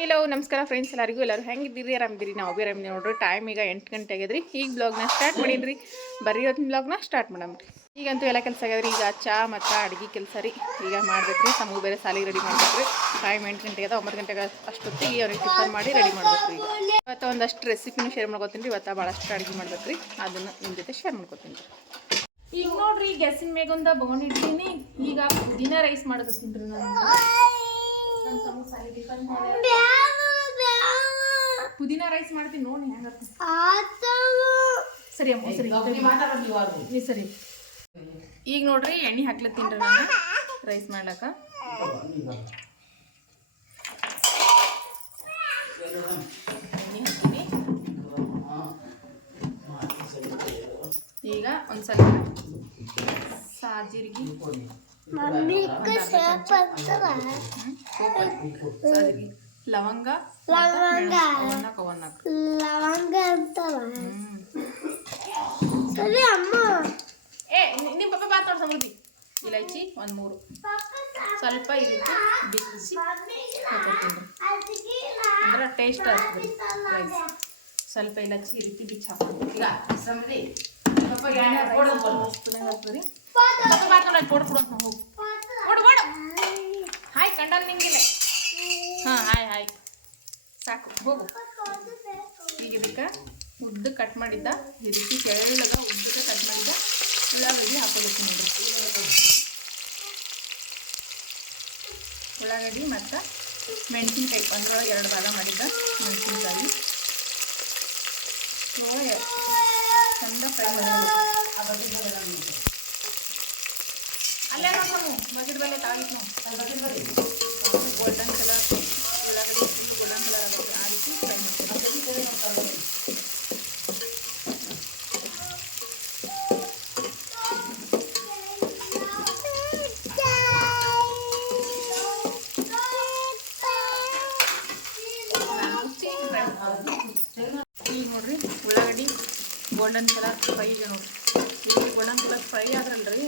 Hello, ನಮಸ್ಕಾರ friends ಎಲ್ಲರಿಗೂ, ಎಲ್ಲರೂ ಹೆಂಗಿದ್ದೀರಿ? ಆರಾಮಿದ್ದೀರಿ? ನಾವು ಬಿ ಆರಾಮಿದ್ದೀವಿ ನೋಡ್ರಿ. ಟೈಮ್ ಈಗ ಎಂಟು ಗಂಟೆ ಆಗ್ಯದ್ರಿ ಈಗ ಬ್ಲಾಗ್ನ ಸ್ಟಾರ್ಟ್ ಮಾಡಿದ್ರಿ ಬರೀ ಇವತ್ತಿನ ಬ್ಲಾಗ್ನ ಸ್ಟಾರ್ಟ್ ಮಾಡಮ್ರಿ ಈಗಂತೂ ಎಲ್ಲ ಕೆಲಸ ಆಗ್ಯದ್ರಿ. ಈಗ ಚಾ ಮತ್ತು ಅಡುಗೆ ಕೆಲಸ ರೀ. ಈಗ ಮಾಡ್ಬೇಕ್ರಿ. ಸಮೂಹ ಬೇರೆ ಸಾಲಿಗೆ ರೆಡಿ ಮಾಡ್ಬೇಕ್ರಿ. ಟೈಮ್ ಎಂಟು ಗಂಟೆಗೆ ಅದ, ಒಂಬತ್ತು ಗಂಟೆಗೆ ಅಷ್ಟೊತ್ತಿಗೆ ಅವ್ರಿಗೆ ಟಿಫನ್ ಮಾಡಿ ರೆಡಿ ಮಾಡ್ಬೇಕ್ರಿ ಈಗ. ಇವತ್ತು ಒಂದಷ್ಟು ರೆಸಿಪಿನೂ ಶೇರ್ ಮಾಡ್ಕೊತೀನಿ ರೀ. ಇವತ್ತು ಭಾಳಷ್ಟು ಅಡುಗೆ ಮಾಡ್ಬೇಕ್ರಿ. ಅದನ್ನು ನಿಮ್ಮ ಜೊತೆ ಶೇರ್ ಮಾಡ್ಕೊತೀನಿ ರೀ. ಈಗ ನೋಡ್ರಿ ಗ್ಯಾಸಿನ ಮೇಗೊಂದ ಬಗೊಂಡಿದ್ದೀನಿ ಈಗ ಪುದೀನ ರೈಸ್ ಮಾಡೋದಕ್ಕಿಂತ ನಾನು ನನ್ನ ಸಮೂಸ ಅಲ್ಲಿ ಟಿಫನ್ ಮಾಡಿ ಪುದೀನ ರೈಸ್ ಮಾಡ್ತೀನಿ ನೋಡಿ ಹೆಂಗತ್ತ ಸರಿ ಅಮ್ಮ ಸರಿ. ನೀ ಸರಿ. ಈಗ ನೋಡ್ರಿ ಎಣ್ಣೆ ಹಾಕ್ಲತ್ತೀನಿ ರೀ ನಾನು. ರೈಸ್ ಮಾಡ್ಲಕ್ಕ. ಈಗ ಒಂದು ಸ್ವಲ್ಪ ಸಾಜೀರಿಗೆ ಸಾಜೀರಿಗೆ ಲವಂಗ? ಲವಂಗ. ಅವನ್ನ ಲವಂಗ ಅಂತವ ಸರಿ ಅಮ್ಮ. ಏ ನಿಮ್ಮ ಪಪ್ಪ ಬಾತ್ ನೋಡ್ ಸಮೃದ್ಧಿ ಇಲೈಚಿ ಒಂದು ಮೂರು. ಸ್ವಲ್ಪ ಇದಕ್ಕೆ ಬಿಸಿ ಅಂದ್ರೆ ಟೇಸ್ಟ್ ಆಗ್ತದೆ. ರೈಸ್. ಸ್ವಲ್ಪ ಇಲೈಚಿ ಈ ರೀತಿ ಬಿಚ್ಚಿ ಹಾಕೊಂಡು ಈಗ ಸ್ವಲ್ಪ ಬಾತ್ ನೋಡಿ ಹಾಯ್ ಕಂಡಲ್ ನಿಂಗಿಲ್ಲ ಹಾಂ ಹಾಯ್ ಹಾಯ್ ಸಾಕು ಹೋಗು ಈಗ ಇದಕ್ಕೆ ಉದ್ದ ಕಟ್ ಮಾಡಿದ್ದ ಇದಕ್ಕೆ ತೆಳ್ಳಗ ಉದ್ದಕ್ಕೆ ಕಟ್ ಮಾಡಿದ್ದ ಉಳ್ಳಾಗಡ್ಡಿ ಹಾಕೋಬೇಕು ನೋಡಿ ಉಳ್ಳಾಗಡ್ಡಿ ಮತ್ತು ಮೆಣಸಿನ್ಕಾಯಿ ಒಂದರೊಳಗೆ ಎರಡು ಭಾಗ ಮಾಡಿದ್ದ ಮೆಣಸಿನ್ಕಾಯಿ ಚಂದ ಫ್ರೈ ಮಾಡಬೇಕು ಅಲ್ಲೇ ತಾಗಿತ್ತು ನಾವು ಗೋಲ್ಡನ್ ಕಲರ್ ಉಳ್ಳಾಗಡ್ಡಿ ಗೋಲ್ಡನ್ ಕಲರ್ ಆಗುತ್ತೆ ಆ ರೀತಿ ಫ್ರೈ ಮಾಡ್ತೀವಿ. ಈಗ ಉಳ್ಳಾಗಡ್ಡಿ ಗೋಲ್ಡನ್ ಕಲರ್ ಫ್ರೈ ನೋಡ್ರಿ. ಇಲ್ಲಿ ಗೋಲ್ಡನ್ ಕಲರ್ ಫ್ರೈ ಆದ್ರಲ್ರಿ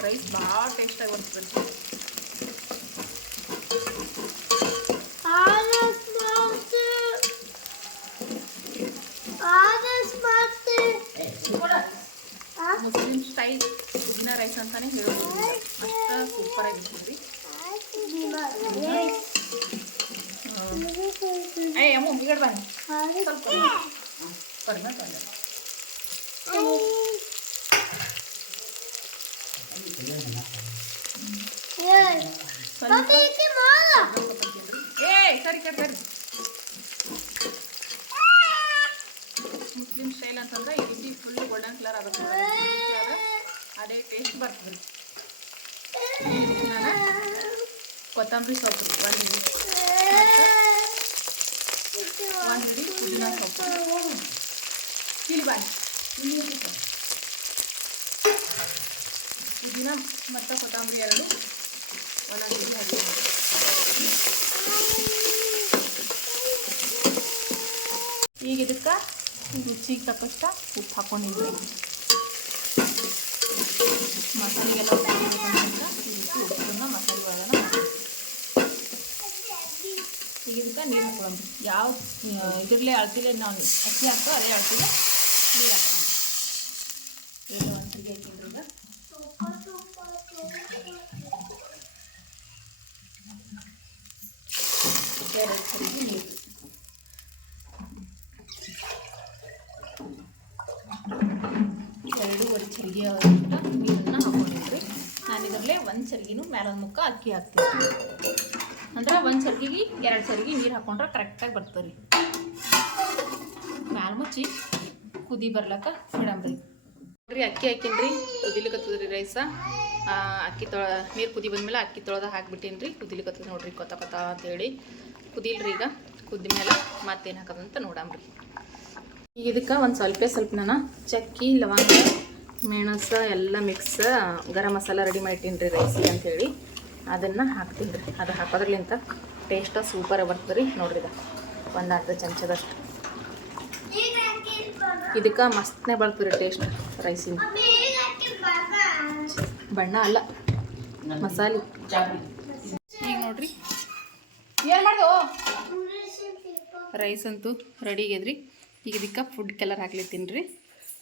ರೈಸ್ ಭಾಳ ಟೇಸ್ಟಾಗಿ ಬರ್ತದೆ ಮುಸ್ಲಿಂ ಸ್ಟೈಲ್ ಪುದೀನ ರೈಸ್ ಅಂತಾನೆ ಹೇಳ್ಬೋದು ಅಷ್ಟು ಸೂಪರ್ ಆಗಿರ್ತದೆ ರೀ ಏ ಅಮ್ಮ ಬಿಗಡ್ ಬನ್ನಿ ಸ್ವಲ್ಪ ಸರಿ ಕಟ್ ಸರಿ. ಮುಸ್ಲಿಂ ಸ್ಟೈಲ್ ಅಂತಂದ್ರೆ ಈ ರೀತಿ ಫುಲ್ ಗೋಲ್ಡನ್ ಕಲರ್ ಆಗುತ್ತೆ. ಅದೇ ಟೇಸ್ಟ್ ಬರ್ತದೆ. ಕೊತ್ತಂಬರಿ ಸೊಪ್ಪು ಒಂದು ಹಿಡಿ ಒಂದು ಹಿಡಿ ಪುದೀನ ಸೊಪ್ಪು. ಇಲ್ಲಿ ಬಾಯಿ ಪುದೀನ ಮತ್ತೆ ಕೊತ್ತಂಬರಿ ಎರಡು. ಹಿಡಿ ಹಾಕಿ ಈಗ ಇದಕ್ಕೆ ರುಚಿಗೆ ತಕ್ಕಷ್ಟ ಉಪ್ಪು ಹಾಕೊಂಡಿದ್ವಿ. ಮಸಾಲೆಗೆಲ್ಲ ಉಪ್ಪನ್ನ ಮಸಾಲೆ ಒಳಗನ ಈಗ ಇದಕ್ಕೆ ನೀರು ಹಾಕೊಳ್ಳೋಣ. ಯಾವ ಇದರಲ್ಲೇ ಅಳ್ತಿಲೆ ನಾನು ಅಕ್ಕಿ ಹಾಕೋ ಅದೇ ಅಳ್ತಿಲೆ ನೀರು ಹಾಕೋಣ ಎಲ್ಲ ಒಂದ್ಸರಿಗೆ ಹಾಕಿದ್ರಿ ಈಗ ಎರಡು ಸರಿಗೆ ನೀರು ಎರಡೂವರೆ ಚರಿಗೆ ನೀರನ್ನು ಹಾಕೊಂಡಿದ್ರಿ ಇದರಲ್ಲೇ ಒಂದು ಚರಿಗಿನೂ ಮೇಲೊಂದು ಮುಕ್ಕ ಅಕ್ಕಿ ಹಾಕ್ತೀವಿ. ಅಂದ್ರೆ ಒಂದು ಚರ್ಗಿಗೆ ಎರಡು ಚರ್ಗಿ ನೀರು ಹಾಕೊಂಡ್ರೆ ಕರೆಕ್ಟಾಗಿ ಬರ್ತದೆ ರೀ. ಮ್ಯಾಲ ಮುಚ್ಚಿ ಕುದಿ ಬರ್ಲಕ್ಕ ಬಿಡಂಬ್ರಿ ನೋಡ್ರಿ ಅಕ್ಕಿ ಹಾಕಿನ್ರಿ ಕುದಿಲಿಕತ್ತದ್ರಿ ರೈಸ. ಅಕ್ಕಿ ತೊಳ, ನೀರು ಕುದಿ ಬಂದ್ಮೇಲೆ ಅಕ್ಕಿ ತೊಳೆದ ಹಾಕ್ಬಿಟ್ಟೀನಿ ರೀ. ಕುದಿಲಿಕತ್ತದ ನೋಡ್ರಿ ಕೊತ್ತ ಕೊತ್ತ ಅಂತೇಳಿ. ಕುದಿಲ್ರಿ ಈಗ. ಕುದ್ದ ಮೇಲೆ ಮತ್ತೇನು ಹಾಕೋದಂತ ನೋಡಂಬ್ರಿ ಈಗ ಇದಕ್ಕೆ ಒಂದು ಸ್ವಲ್ಪ ಸ್ವಲ್ಪ ನಾನು ಚಕ್ಕಿ, ಲವಂಗ ಮೆಣಸ, ಎಲ್ಲ ಮಿಕ್ಸ್ ಗರಂ ಮಸಾಲ ರೆಡಿ ಮಾಡಿಟ್ಟೀನಿ ರೀ ರೈಸಿ ಅಂಥೇಳಿ ಅದನ್ನು ಹಾಕ್ತೀನಿ ರೀ. ಅದು ಹಾಕೋದ್ರಲಿಂತ ಟೇಸ್ಟ ಸೂಪರ್ ಬರ್ತದೆ ರೀ ನೋಡ್ರಿ ಇದು. ಒಂದು ಅರ್ಧ ಚಮಚದಷ್ಟು. ಇದಕ್ಕೆ ಮಸ್ತ್ನೇ ಬರ್ತದೆ ರೀ ಟೇಸ್ಟ್ ರೈಸಿನ ಬಣ್ಣ ಅಲ್ಲ. ಮಸಾಲೆ. ಈಗ ನೋಡ್ರಿ. ಏನು ಮಾಡ್ದು? ರೈಸ್ ಅಂತೂ ರೆಡಿ ಆಗ್ಯದ್ರಿ ಈಗ ಇದಕ್ಕೆ ಫುಡ್ ಕಲರ್ ಹಾಕ್ಲಿತ್ತೀನಿ ರೀ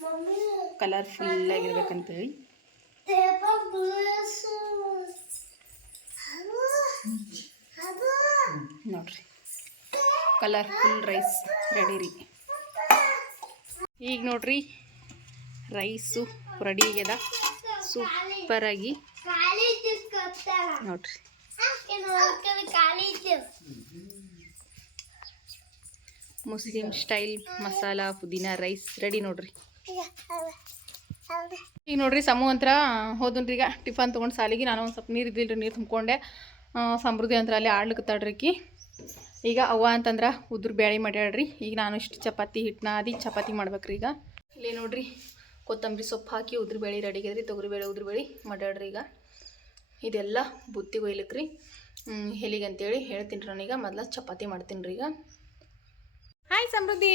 ಮಮ್ಮಿ ಕಲರ್ ಫುಲ್ಲಾಗಿರ್ಬೇಕಂತೇಳಿ ಪೇಪರ್ ಬ್ಲಸ್ ಅದು ಅದು ನೋಡ್ರಿ. ಕಲರ್ಫುಲ್ ರೈಸ್ ರೆಡಿ ರೀ. ಈಗ ನೋಡ್ರಿ ರೈಸು ರೆಡಿ ಆಗ್ಯದ. ಸೂಪರಾಗಿ ನೋಡ್ರಿ. ಮುಸ್ಲಿಂ ಸ್ಟೈಲ್ ಮಸಾಲ ಪುದೀನ ರೈಸ್ ರೆಡಿ ನೋಡ್ರಿ. ಈಗ ನೋಡ್ರಿ ಸಮು ಅಂತರ ಹೋದನ್ರಿ ಈಗ ಟಿಫನ್ ತೊಗೊಂಡು ಸಾಲಿಗೆ. ನಾನು ಒಂದು ಸ್ವಲ್ಪ ನೀರು ಇದ್ದಿಲ್ಲ ನೀರು ತುಂಬಿಕೊಂಡೆ. ಸಮೃದ್ಧಿ ಅಂತ ಅಲ್ಲಿ ಆಡ್ಲಿಕ್ಕತ್ತಾಡ್ರಿಕಿ ಈಗ ಅವ್ವ ಅಂತಂದ್ರೆ ಉದ್ರ ಬ್ಯಾಳಿ ಮಾಡ್ಯಾಡ್ರಿ ಈಗ ನಾನು ಇಷ್ಟು ಚಪಾತಿ ಹಿಟ್ಟನ್ನ ಅದಿ ಚಪಾತಿ ಮಾಡ್ಬೇಕ್ರಿ ಈಗ. ಇಲ್ಲಿ ನೋಡ್ರಿ, ಕೊತ್ತಂಬರಿ ಸೊಪ್ಪು ಹಾಕಿ ಉದ್ರ ಬೇಳೆ ರೆಡಿ ಆಗ್ಯದ್ರಿ ತೊಗರಿಬೇಳೆ ಉದ್ರ ಬೇಳೆ ಮಾಡ್ಯಾಡ್ರಿ ಈಗ. ಇದೆಲ್ಲ ಬುತ್ತಿ ಒಯ್ಲಿಕ್ರಿ ಹೆಲಿಗೆ ಅಂತೇಳಿ ಹೇಳ್ತೀನಿ ರೀ ನಾನೀಗ. ಮೊದಲ ಚಪಾತಿ ಮಾಡ್ತೀನಿ ರೀ ಈಗ. ಹಾಯ್ ಸಮೃದ್ಧಿ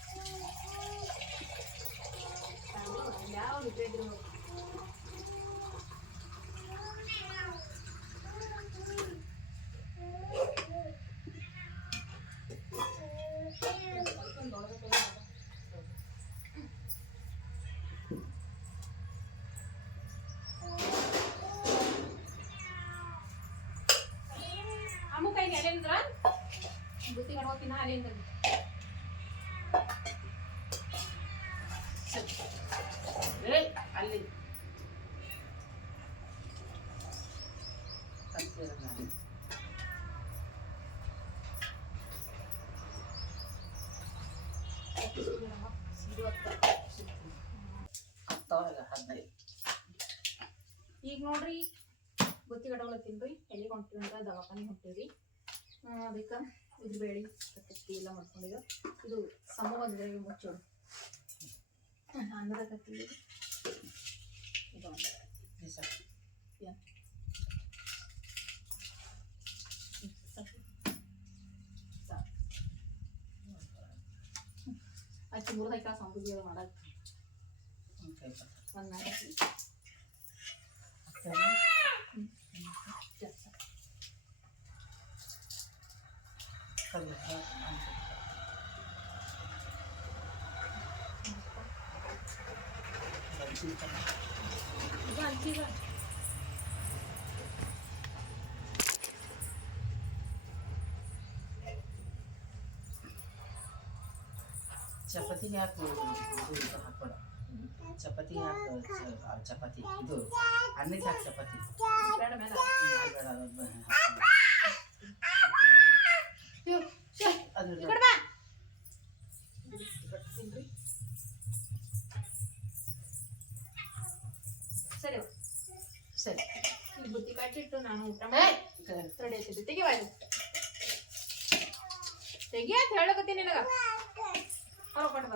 ಕಡ್ಕೋತಿನ ಅಲ್ಲಿಂದ್ರ ಅಲ್ಲಿ ಈಗ ನೋಡ್ರಿ ಬುತ್ತಿ ಕಟ್ಕೊಳತ್ತೀನಿ ರೀ ಎಲ್ಲಿಗೆ ಹೊಂಟಿವಿ ಅಂದ್ರೆ ದವಾಖಾನೆ ಹೊಂಟೀವಿ ಅದಕ್ಕೆ. ಇದ್ರ ಬೇಳೆ ಕತ್ತಿ ಎಲ್ಲ ಮಾಡ್ಕೊಂಡಿದ್ದೆ ಇದು ಸಮ ಒಂದ್ರೆ ಮುಚ್ಚೋಡು ಅನ್ನದ ಕತ್ತಿ ಇದು ಒಂದು ಯಾ. ಸಾಕು. ಸಾಕು. ಆಕಿ ಮುರಿದ ಸಮೃದ್ಧಿ ಅದು ಮಾಡಕ್ಕೆ ಒಂದು ನಾಲ್ಕು ಜಾಸ್ತಿ ಇದು ಅಂತೀವ ಚಪಾತಿಗೆ ಹಾಕು ಇದು ಇದು ಹಾಕ್ಬೇಡ ಚಪಾತಿಗೆ ಹಾಕು ಚ- ಆ ಚಪಾತಿ ಇದು ಅನ್ನಕ್ಕೆ ಹಾಕಿ ಚಪಾತಿ ಬೇಡ ಮೇಲೆ ಹ್ಮ್, ಬೇಡ, ಅದು ಬ- ಹಾಕ್ಬೇಡ. ಇವ್, ಶ್ಯೆ, ಅದು ಈ ಕಡೆ ಬಾ ಬರ್ತೀನ್ರಿ. ಸರಿ. ಸರಿ. ಬುತ್ತಿ ಕಟ್ಟಿಟ್ಟು ನಾನು ಊಟ ಮಾಡಿ ಆಗ್ತಿದ್ದೆ ತೆಗಿವಾ ತೆಗಿ ಅಂತ ಹೇಳಕತ್ತೀನಿ ನಿನಗ? ಹೊರಗೆ ಕೊಟ್ಟು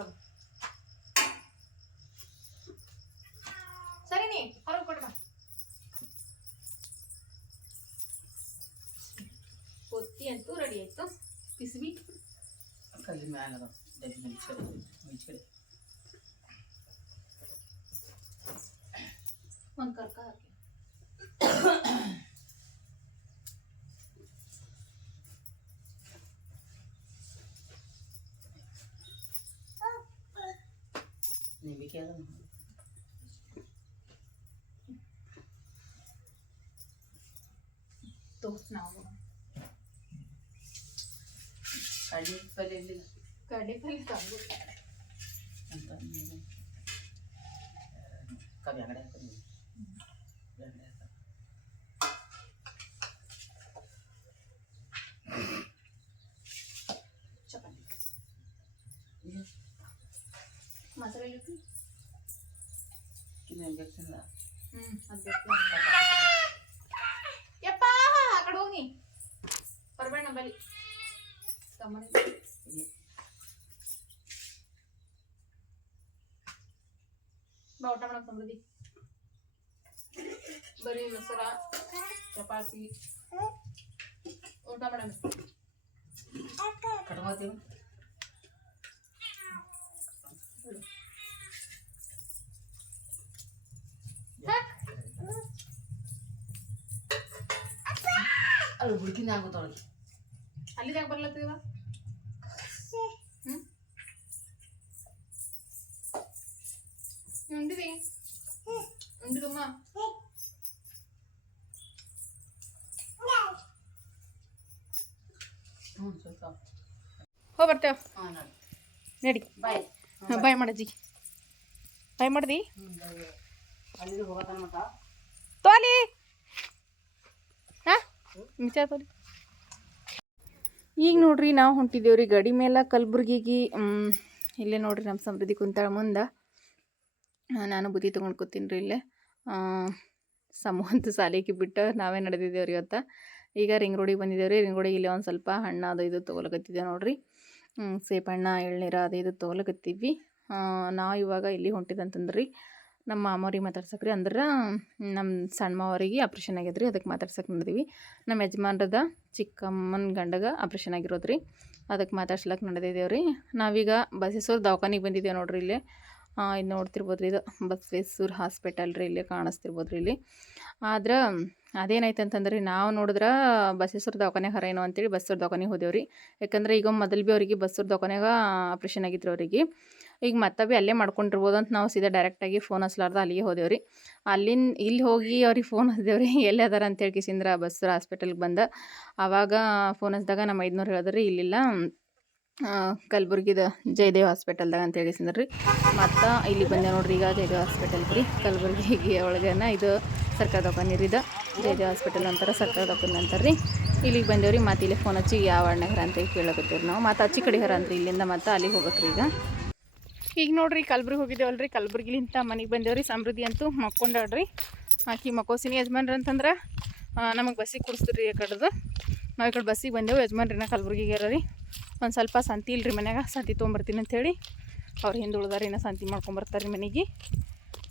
ಸರಿ ನೀ ಹೊರಗೆ ಕೊಟ್ಟು ಬಾ. ಬುತ್ತಿ ಅಂತೂ ರೆಡಿ ಆಯ್ತು. ಪಿಸ್ಬಿ ಕಲ್ಲಿ ಮ್ಯಾಲ ಅದಾವ ಡಬ್ಬಿ ಮೇಲೆ ಈಚೆ ಕಡೆ ಈಚೆ ಕಡೆ ಒಂದು ಕರ್ಕ ಹಾಕಿ ನಿಂಬಿಕೆ ಅದ ತೋ ನಾವು ಕಡ್ಲಿ ಪಲ್ಯ ಇರಲಿಲ್ಲ ಕಡ್ಡಿ ಪಲ್ಯ ತಂದು ಅಂತ ನೀನು ಕವಿ ಅಂಗಡಿ ಹಾಕೋದು ಅಂಗಡಿ ಹಾಕೋದು ಚಪಾತಿ ಇದು ಮಸಾಲೆ ಇಟ್ಟು ಇದು ಹೆಂಗೆ ತಿಂದ ಹ್ಞೂ ಅದು ಬೇಕು ಯಪ್ಪ ಆ ಕಡೆ ಹೋಗಿ ಬರ್ಬೇಡ ನಮ್ಮಲ್ಲಿ ತಮ್ಮನೆ ಬಾ ಊಟ ಮಾಡಕ್ ಸಮೃದ್ಧಿ ಬರೀ ಮೊಸರ ಚಪಾತಿ ಊಟ ಮಾಡಮ್ ಕಟ್ಕೋತೀವಿ ಅದು ಹುಡುಕಿಂದ ಆಗುತ್ತೊಳಗೆ ಅಲ್ಲಿದಾಗ ಬರ್ಲತ್ತಿವ ಹ್ಞೂ ಸ್ವಲ್ಪ ಹೋಗಿ ಬರ್ತೇವೆ ಹಾಂ ನೋಡಿ ಬಾಯ್ ಬಾಯ್ ಮಾಡಜ್ಜಿ ಬಾಯ್ ಮಾಡ್ದಿ ತೋಲಿ ಹಾಂ ಮಿಚ ತೋಲಿ ಈಗ ನೋಡ್ರಿ ನಾವು ಹೊಂಟಿದ್ದೇವ್ರಿ ಗಡಿ ಮೇಲೆ ಕಲಬುರ್ಗಿಗೆ ಇಲ್ಲೇ ನೋಡ್ರಿ ನಮ್ಮ ಸಮೃದ್ಧಿ ಕುಂತಾಳ ಮುಂದೆ. ನಾನು ಬುದ್ಧಿ ತೊಗೊಂಡ್ಕೊತೀನಿ ರೀ ಇಲ್ಲೇ. ಸಮೂಹಂತ ಸಮೂ ಸಾಲಿಗೆ ಬಿಟ್ಟು ನಾವೇ ನಡೆದಿದ್ದೇವ್ರಿ ಇವತ್ತು. ಈಗ ರಿಂಗ್ ರೋಡಿಗೆ ಬಂದಿದ್ದೇವೆ ರೀ. ರಿಂಗ್ ರೋಡಿಗೆ ಇಲ್ಲೇ ಒಂದು ಸ್ವಲ್ಪ ಹಣ್ಣು ಅದು ಇದು ತೊಗೊಳಕತ್ತಿದ್ದೇವೆ ನೋಡಿರಿ. ಹ್ಮ್, ಹಣ್ಣು ಎಳ್ನೀರು ಅದು ಇದು ತೊಗೊಳಕತ್ತೀವಿ. ನಾವು ಇವಾಗ ಇಲ್ಲಿ ಹೊಂಟಿದಂತಂದ್ರಿ ನಮ್ಮ ಮಾಮವ್ರಿಗೆ ಮಾತಾಡ್ಸಕ್ರಿ ಅಂದ್ರೆ ನಮ್ಮ ಸಣ್ಣ ಮಾವರಿಗೆ ಆಪ್ರೇಷನ್ ಆಗ್ಯದ ರೀ ಅದಕ್ಕೆ ಮಾತಾಡ್ಸಕ್ಕೆ ನಡೆದೀವಿ ನಮ್ಮ ಯಜಮಾನ್ರದ ಚಿಕ್ಕಮ್ಮನ ಗಂಡಗ ಆಪ್ರೇಷನ್ ಆಗಿರೋದು ರೀ ಅದಕ್ಕೆ ಮಾತಾಡ್ಸ್ಲಕ್ಕೆ ನಡೆದಿದ್ದೇವೆ ರೀ. ನಾವೀಗ ಬಸವೇಶ್ವರ ದವಾಖಾನಿಗೆ ಬಂದಿದ್ದೇವೆ ನೋಡ್ರಿ ಇಲ್ಲಿ. ಇದು ನೋಡ್ತಿರ್ಬೋದು ರೀ ಇದು ಬಸವೇಶ್ವರ ಹಾಸ್ಪಿಟಲ್ ರೀ ಇಲ್ಲಿ ಕಾಣಿಸ್ತಿರ್ಬೋದು ರೀ ಇಲ್ಲಿ. ಆದ್ರೆ, ಅದೇನಾಯ್ತು ಅಂತಂದ್ರೆ ನಾವು ನೋಡಿದ್ರೆ ಬಸವೇಶ್ವರ ದವಾಖಾನೆ ಹರೇನೋ ಅಂತೇಳಿ ಬಸ್ಸೂರ್ ದವಾಖಾನಿಗೆ ರೀ ಯಾಕಂದ್ರೆ ಈಗ ಮೊದಲು ಭೀ ಅವರಿಗೆ ಬಸ್ಸೂರ್ ದವಾಖಾನೆಗೆ ಆಪ್ರೇಷನ್ ಆಗಿದ್ರು ಅವರಿಗೆ. ಈಗ ಮತ್ತೆ ಭೀ ಅಲ್ಲೇ ಮಾಡ್ಕೊಂಡಿರ್ಬೋದು ಅಂತ ನಾವು ಸೀದಾ ಡೈರೆಕ್ಟಾಗಿ ಫೋನ್ ಹಚ್ಲಾರ್ದ ಅಲ್ಲಿಗೆ ಹೋದೇವ್ರಿ. ಅಲ್ಲಿನ, ಇಲ್ಲಿ ಹೋಗಿ ಅವ್ರಿಗೆ ಫೋನ್ ಹಚ್ದೇವ್ರಿ, ಎಲ್ಲಿ ಅದಾರ ಅಂತೇಳಿ ಕಿಸಿಂದ್ರ ಬಸ್ಸೂರು ಹಾಸ್ಪಿಟಲ್ಗೆ ಬಂದ. ಆವಾಗ ಫೋನ್ ಹಚ್ಚಿದಾಗ ನಮ್ಮ ಐದುನೂರು ಹೇಳಿದ್ರಿ, ಇಲ್ಲಿಲ್ಲ. ಕಲ್ಬುರ್ಗಿದ ಜಯದೇವ್ ಹಾಸ್ಪಿಟಲ್ದಾಗ ಅಂತ ಹೇಳಿಸಿದ್ರಿ ಮತ್ತು ಇಲ್ಲಿ ಬಂದೆ ನೋಡ್ರಿ ಈಗ ಜಯದೇವ್ ಹಾಸ್ಪಿಟಲ್ ರೀ ಕಲಬುರ್ಗಿಗೆ ಒಳಗನ ಇದು ಸರ್ಕಾರ ದವಾಖಾನೆ ರೀ ಇದು. ಜಯದೇವ್ ಹಾಸ್ಪಿಟಲ್ ಅಂತಾರೆ, ಸರ್ಕಾರ ದವಾಖಾನೆ ಅಂತಾರೆ ರೀ ಇಲ್ಲಿಗೆ ಬಂದೇವ್ರಿ ಮತ್ತು ಇಲ್ಲಿ ಫೋನ್ ಹಚ್ಚಿ ಯಾವ ಅಣ್ಣಗರ ಅಂತ ಕೇಳಕತ್ತೀವಿ ನಾವು. ಮತ್ತು ಅಚ್ಚಿ ಕಡೆ ಹರ ಅಂತ ಇಲ್ಲಿಂದ ಮತ್ತು ಅಲ್ಲಿಗೆ ಹೋಗ್ಬೇಕ್ರಿ ಈಗ. ಈಗ ನೋಡ್ರಿ, ಕಲ್ಬುರ್ಗಿ ಹೋಗಿದ್ದೇವಲ್ರಿ. ಕಲಬುರ್ಗಿಲಿಂತ ಮನೆಗೆ ಬಂದೇವ್ರಿ, ಸಮೃದ್ಧಿ ಅಂತೂ ಮಕ್ಕೊಂಡಾಡ್ರಿ ಆಕಿ ಮಕ್ಕೋಸಿನಿ ಯಜಮಾನ್ರಿ ಅಂತಂದ್ರೆ ನಮಗೆ ಬಸ್ಸಿಗೆ ಕುಡಿಸ್ತೀರಿ ಕಡೆದು. ನಾವು ಈ ಕಡೆ ಬಸ್ಸಿಗೆ ಬಂದೆವು ಯಜಮಾನ್ರಿನ ಕಲಬುರ್ಗಿಗೆ ರೀ. ಒಂದು ಸ್ವಲ್ಪ ಸಂತಿ ಇಲ್ರಿ ಮನ್ಯಾಗ, ಸಂತಿ ತೊಗೊಂಬರ್ತೀನಿ ಅಂಥೇಳಿ ಅವ್ರು ಹಿಂದೆ ಉಳ್ದಾರ, ಇನ್ನೂ ಸಂತಿ ಮಾಡ್ಕೊಂಬರ್ತಾರೆ ಮನೆಗೆ.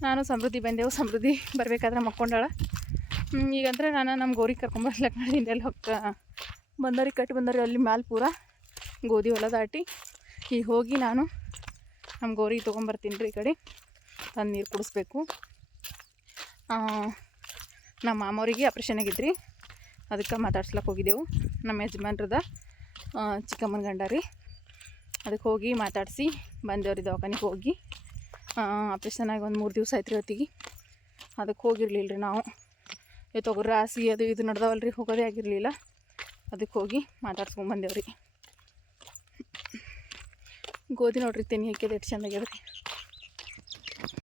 ನಾನು ಸಮೃದ್ಧಿ ಬಂದೆವು, ಸಮೃದ್ಧಿ ಬರಬೇಕಾದ್ರೆ ಮಕ್ಕೊಂಡಾಳ. ಈಗಂದರೆ ನಾನು ನಮ್ಮ ಗೌರಿ ಕರ್ಕೊಂಬರ್ಲಕ್ಕ ಹಿಂದೆಲ್ಲ ಹೊಕ್ಕ ಬಂದರಿ, ಕಟ್ಟಿ ಬಂದರಿ, ಅಲ್ಲಿ ಮ್ಯಾಲೆ ಪೂರ ಗೋಧಿ ಹೊಲ ದಾಟಿ. ಈಗ ಹೋಗಿ ನಾನು ನಮ್ಮ ಗೌರಿಗೆ ತೊಗೊಂಬರ್ತೀನಿ ರೀ ಈ ಕಡೆ, ತಂದು ನೀರು ಕುಡಿಸ್ಬೇಕು. ನಮ್ಮ ಮಾಮವರಿಗೆ ಆಪ್ರೇಷನ್ ಆಗಿದ್ರಿ ಅದಕ್ಕೆ ಮಾತಾಡ್ಸ್ಲಕ್ಕೆ ಹೋಗಿದ್ದೆವು. ನಮ್ಮ ಯಜಮಾನ್ರದ ಚಿಕ್ಕಮ್ಮನ ಗಂಡ ರೀ. ಅದಕ್ಕೆ ಹೋಗಿ ಮಾತಾಡಿಸಿ ಬಂದೇವ್ರಿ ದವಾಖಾನಿಗೆ ಹೋಗಿ ಆಪ್ರೇಷನ್ ಆಗಿ ಒಂದು ಮೂರು ದಿವಸ ಆಯ್ತು ರೀ ಹೊತ್ತಿಗೆ. ಅದಕ್ಕೆ ಹೋಗಿರಲಿಲ್ಲ ರೀ ನಾವು. ಇವತ್ತು ಒಬ್ಬರು ರಾಸಿ ಅದು ಇದು ನಡೆದವಲ್ಲ ರೀ ಹೋಗೋದೇ ಆಗಿರಲಿಲ್ಲ. ಅದಕ್ಕೆ ಹೋಗಿ ಮಾತಾಡ್ಸ್ಕೊಂಡು ಬಂದೇವ್ರಿ ಗೋಧಿ ನೋಡ್ರಿ ತೆನಿ ಹಾಕಿದ ಎಷ್ಟು ಚಂದ ಆಗ್ಯದ ರೀ